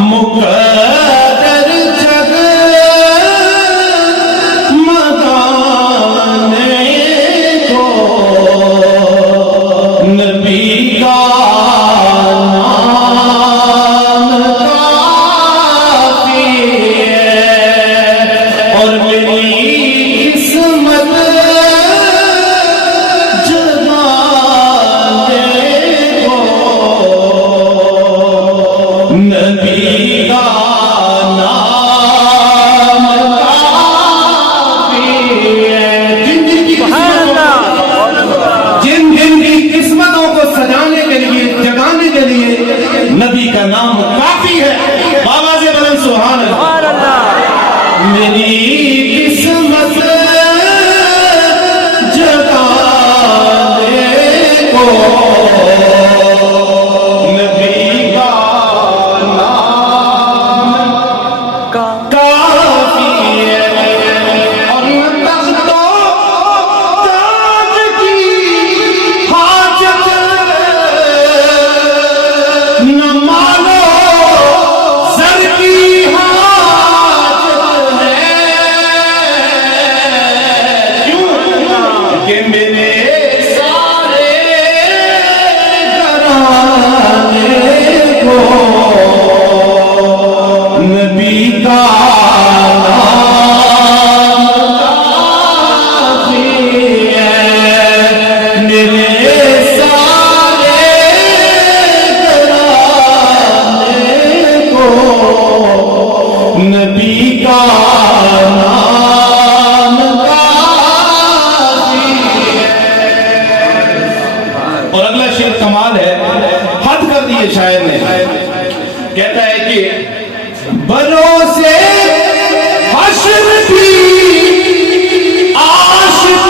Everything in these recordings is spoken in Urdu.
مقدر جگ مگانے کو نبی کا نام کافی ہے، اور میری قسمت جگانے کو نبی کا نام کافی ہے۔ جن جن کی قسمتوں کو سجانے کے لیے، جگانے کے لیے نبی کا نام کافی ہے۔ بابا سے بلند سبحان اللہ۔ میری قسمت جگانے کو نبی کا نام کافی ہے، اور نہ تخت و تاج کی حاجت، نہ مال و زر کی حاجت ہے۔ کیوں کہ میرے سارے گھرانے کو نبی کا نام کافی ہے۔ میرے سارے گھرانے کو نبی کا نام کافی ہے۔ اور اگلا شعر کمال ہے، حد کر دیے شاعر نے، کہتا ہے کہ بروسے حشر بھی عاشق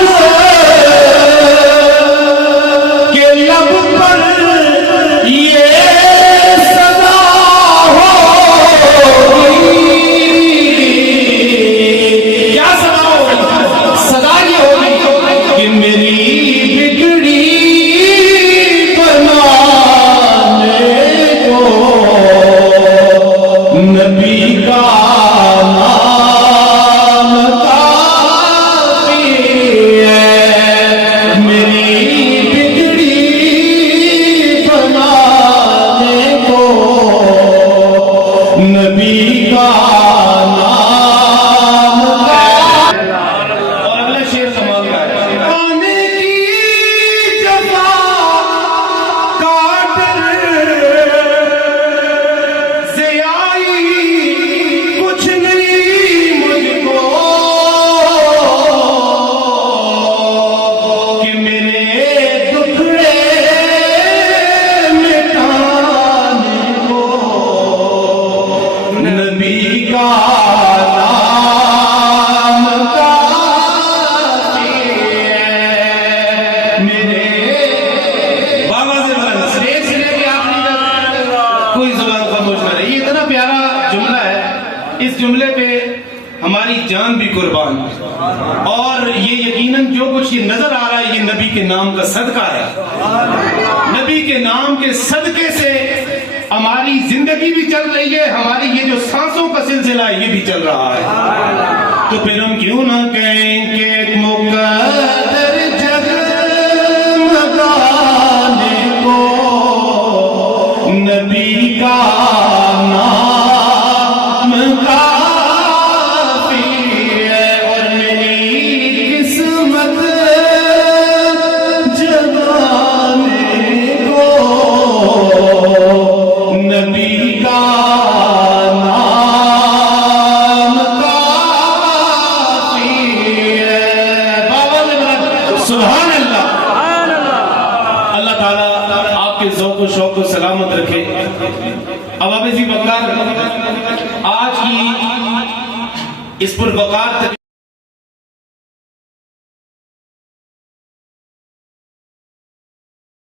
کے لب پر یہ صدا ہوگی۔ کیا صدا ہوگی؟ صدا یہ ہوگی کہ میری بگڑی بنانے کو نبی کا نام کافی ہے۔ میری بگڑی بنانے کو نبی کا نام کافی ہے۔ اور اگلا شعر کمال کا ہے، آنے کی جفا کاٹر سے آئی کچھ نہیں مجھ کو، کہ میرے دکھڑے مٹانے کو نبی کا نام کافی ہے۔ میرے بابا سے بلند اسٹیج سے لے کے آخری تک کوئی زبان خاموش نہ رہی۔ یہ اتنا پیارا جملہ ہے، اس جملے پہ ہماری جان بھی قربان، اور یہ یقیناً جو کچھ یہ نظر آ رہا ہے یہ نبی کے نام کا صدقہ ہے۔ نبی کے نام کے صدقے سے ہماری زندگی بھی چل رہی ہے، ہماری یہ جو سانسوں کا سلسلہ ہے یہ بھی چل رہا ہے۔ تو پھر ہم کیوں نہ کہیں کہ ایک مقدر جگ مگانے کو نبی کا نام کافی ہے، اور میری قسمت جگانے کو نبی کا نام کافی ہے۔ بابا نے بولا سبحان اللہ۔ اللہ تعالیٰ آپ کے ذوق و شوق کو سلامت رکھے۔ اب آپ اسی وقار آج کی اس پر وقار